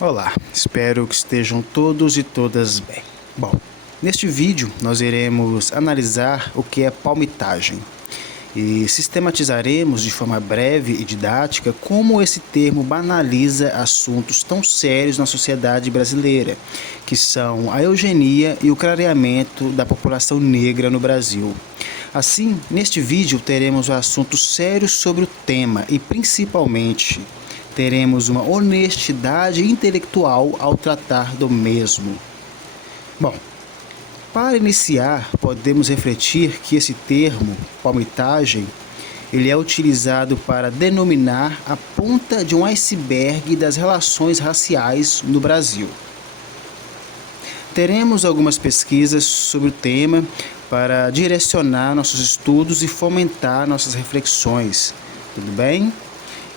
Olá, espero que estejam todos e todas bem. Bom, neste vídeo nós iremos analisar o que é palmitagem e sistematizaremos de forma breve e didática como esse termo banaliza assuntos tão sérios na sociedade brasileira, que são a eugenia e o clareamento da população negra no Brasil. Assim, neste vídeo teremos assuntos sérios sobre o tema e, principalmente, teremos uma honestidade intelectual ao tratar do mesmo. Bom, para iniciar, podemos refletir que esse termo, palmitagem, ele é utilizado para denominar a ponta de um iceberg das relações raciais no Brasil. Teremos algumas pesquisas sobre o tema para direcionar nossos estudos e fomentar nossas reflexões. Tudo bem?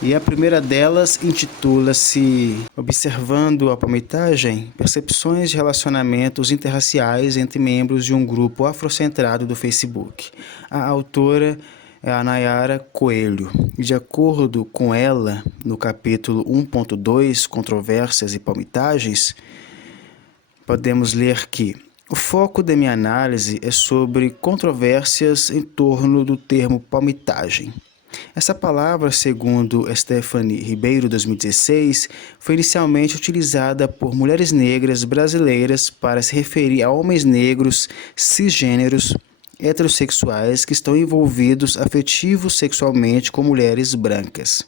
E a primeira delas intitula-se Observando a palmitagem, percepções de relacionamentos interraciais entre membros de um grupo afrocentrado do Facebook. A autora é a Nayara Coelho. E de acordo com ela, no capítulo 1.2, Controvérsias e Palmitagens, podemos ler que o foco da minha análise é sobre controvérsias em torno do termo palmitagem. Essa palavra, segundo Stephanie Ribeiro, 2016, foi inicialmente utilizada por mulheres negras brasileiras para se referir a homens negros cisgêneros heterossexuais que estão envolvidos afetivo-sexualmente com mulheres brancas,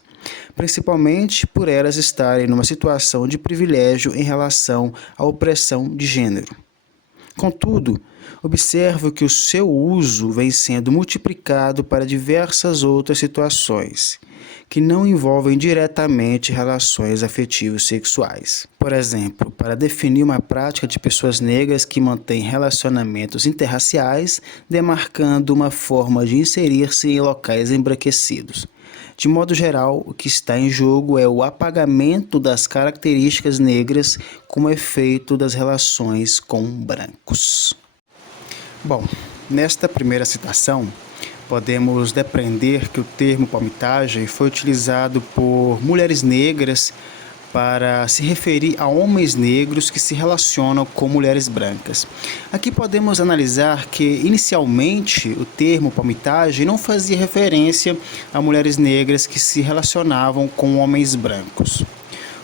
principalmente por elas estarem numa situação de privilégio em relação à opressão de gênero. Contudo, observo que o seu uso vem sendo multiplicado para diversas outras situações, que não envolvem diretamente relações afetivos sexuais. Por exemplo, para definir uma prática de pessoas negras que mantêm relacionamentos interraciais, demarcando uma forma de inserir-se em locais embranquecidos. De modo geral, o que está em jogo é o apagamento das características negras como efeito das relações com brancos. Bom, nesta primeira citação, podemos depreender que o termo palmitagem foi utilizado por mulheres negras para se referir a homens negros que se relacionam com mulheres brancas. Aqui podemos analisar que, inicialmente, o termo palmitagem não fazia referência a mulheres negras que se relacionavam com homens brancos,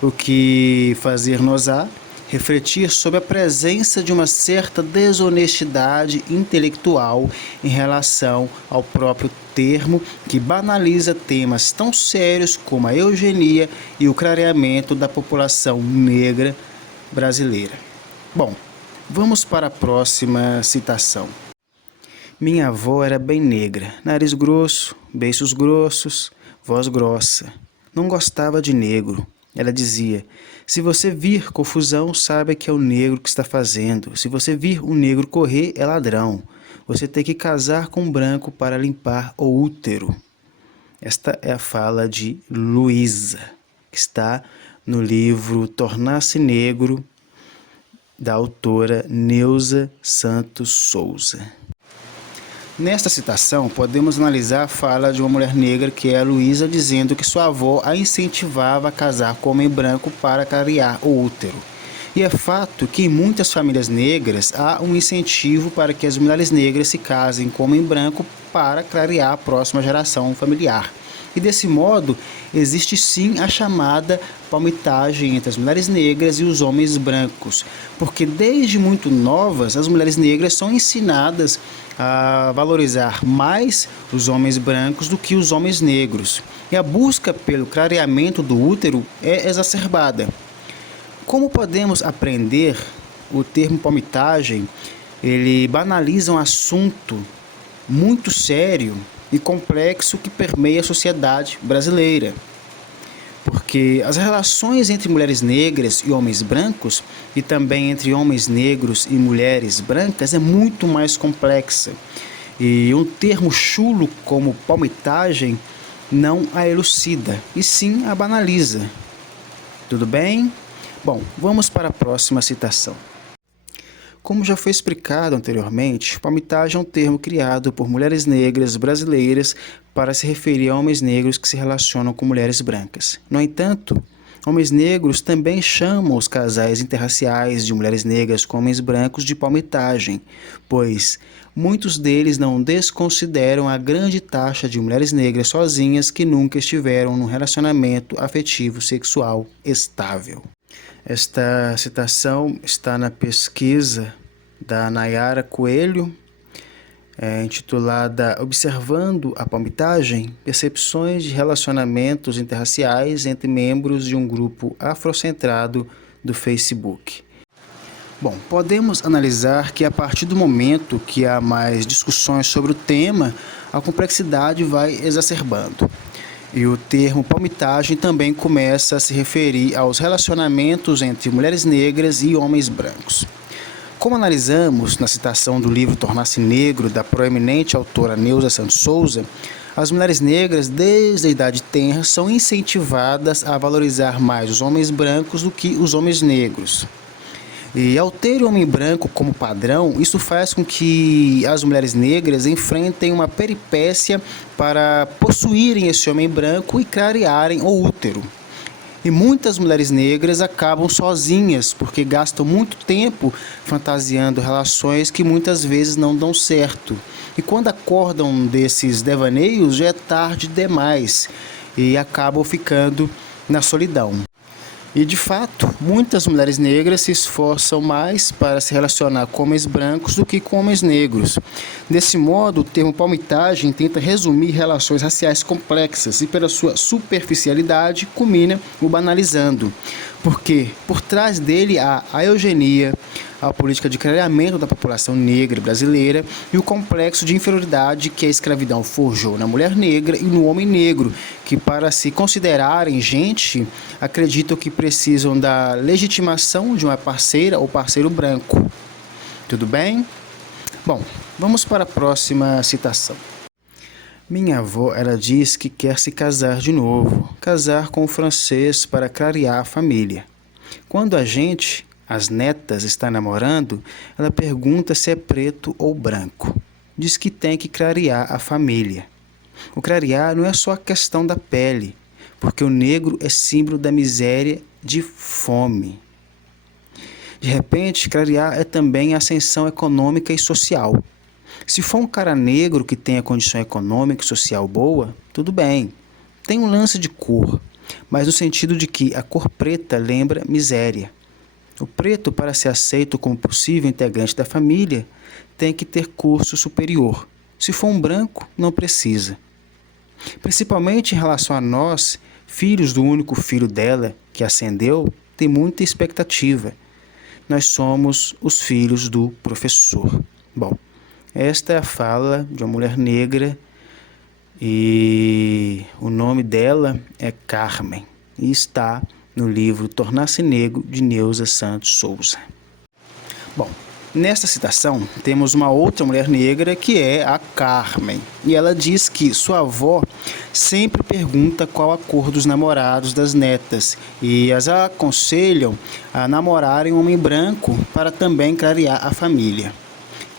o que fazia-nos refletir sobre a presença de uma certa desonestidade intelectual em relação ao próprio termo que banaliza temas tão sérios como a eugenia e o clareamento da população negra brasileira. Bom, vamos para a próxima citação. Minha avó era bem negra, nariz grosso, beiços grossos, voz grossa. Não gostava de negro. Ela dizia: se você vir confusão, saiba que é o negro que está fazendo. Se você vir um negro correr, é ladrão. Você tem que casar com um branco para limpar o útero. Esta é a fala de Luísa, que está no livro Tornar-se Negro, da autora Neuza Santos Souza. Nesta citação, podemos analisar a fala de uma mulher negra, que é a Luísa, dizendo que sua avó a incentivava a casar com homem branco para clarear o útero. E é fato que em muitas famílias negras há um incentivo para que as mulheres negras se casem com homem branco para clarear a próxima geração familiar. E desse modo, existe sim a chamada palmitagem entre as mulheres negras e os homens brancos, porque desde muito novas as mulheres negras são ensinadas a valorizar mais os homens brancos do que os homens negros. E a busca pelo clareamento do útero é exacerbada. Como podemos aprender, o termo palmitagem, ele banaliza um assunto muito sério e complexo que permeia a sociedade brasileira. Porque as relações entre mulheres negras e homens brancos, e também entre homens negros e mulheres brancas, é muito mais complexa. E um termo chulo como palmitagem não a elucida, e sim a banaliza. Tudo bem? Bom, vamos para a próxima citação. Como já foi explicado anteriormente, palmitagem é um termo criado por mulheres negras brasileiras para se referir a homens negros que se relacionam com mulheres brancas. No entanto, homens negros também chamam os casais interraciais de mulheres negras com homens brancos de palmitagem, pois muitos deles não desconsideram a grande taxa de mulheres negras sozinhas que nunca estiveram num relacionamento afetivo sexual estável. Esta citação está na pesquisa da Nayara Coelho, intitulada Observando a Palmitagem, Percepções de Relacionamentos Interraciais entre Membros de um Grupo Afrocentrado do Facebook. Bom, podemos analisar que a partir do momento que há mais discussões sobre o tema, a complexidade vai exacerbando. E o termo palmitagem também começa a se referir aos relacionamentos entre mulheres negras e homens brancos. Como analisamos na citação do livro Tornar-se Negro, da proeminente autora Neuza Santos Souza, as mulheres negras, desde a idade tenra, são incentivadas a valorizar mais os homens brancos do que os homens negros. E ao ter o homem branco como padrão, isso faz com que as mulheres negras enfrentem uma peripécia para possuírem esse homem branco e clarearem o útero. E muitas mulheres negras acabam sozinhas, porque gastam muito tempo fantasiando relações que muitas vezes não dão certo. E quando acordam desses devaneios, já é tarde demais e acabam ficando na solidão. E, de fato, muitas mulheres negras se esforçam mais para se relacionar com homens brancos do que com homens negros. Desse modo, o termo palmitagem tenta resumir relações raciais complexas e, pela sua superficialidade, culmina o banalizando. Porque por trás dele há a eugenia, a política de clareamento da população negra brasileira e o complexo de inferioridade que a escravidão forjou na mulher negra e no homem negro, que, para se considerarem gente, acreditam que precisam da legitimação de uma parceira ou parceiro branco. Tudo bem? Bom, vamos para a próxima citação. Minha avó, ela diz que quer se casar de novo, casar com o francês para clarear a família. Quando a gente, as netas, está namorando, ela pergunta se é preto ou branco. Diz que tem que clarear a família. O clarear não é só a questão da pele, porque o negro é símbolo da miséria, de fome. De repente, clarear é também a ascensão econômica e social. Se for um cara negro que tenha condição econômica e social boa, tudo bem. Tem um lance de cor, mas no sentido de que a cor preta lembra miséria. O preto, para ser aceito como possível integrante da família, tem que ter curso superior. Se for um branco, não precisa. Principalmente em relação a nós, filhos do único filho dela, que ascendeu, tem muita expectativa. Nós somos os filhos do professor. Bom, esta é a fala de uma mulher negra e o nome dela é Carmen e está no livro Tornar-se Negro, de Neuza Santos Souza. Bom, nesta citação temos uma outra mulher negra que é a Carmen e ela diz que sua avó sempre pergunta qual a cor dos namorados das netas e as aconselham a namorarem um homem branco para também clarear a família.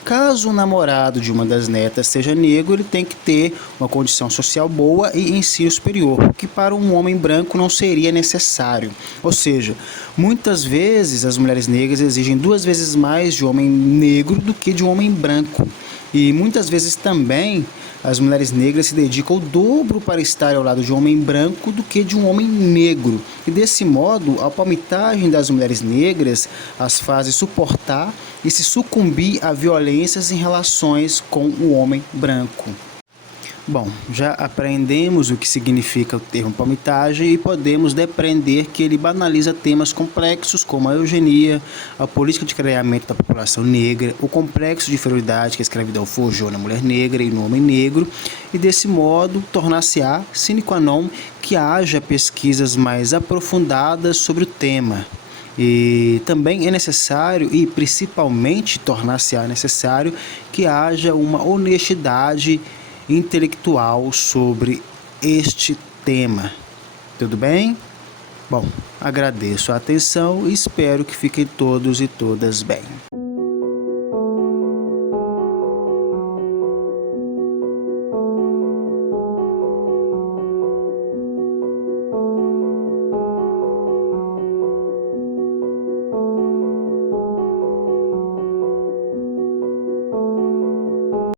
Caso o namorado de uma das netas seja negro, ele tem que ter uma condição social boa e ensino superior, o que para um homem branco não seria necessário. Ou seja, muitas vezes as mulheres negras exigem 2 vezes mais de um homem negro do que de um homem branco. E muitas vezes também as mulheres negras se dedicam o dobro para estar ao lado de um homem branco do que de um homem negro. E desse modo, a palmitagem das mulheres negras as faz suportar e se sucumbir a violências em relações com o homem branco. Bom, já aprendemos o que significa o termo palmitagem e podemos depreender que ele banaliza temas complexos como a eugenia, a política de clareamento da população negra, o complexo de inferioridade que a escravidão forjou na mulher negra e no homem negro, e desse modo tornar-se-á sine qua non que haja pesquisas mais aprofundadas sobre o tema. E também é necessário, e principalmente tornar-se-á necessário, que haja uma honestidade intelectual sobre este tema. Tudo bem? Bom, agradeço a atenção e espero que fiquem todos e todas bem.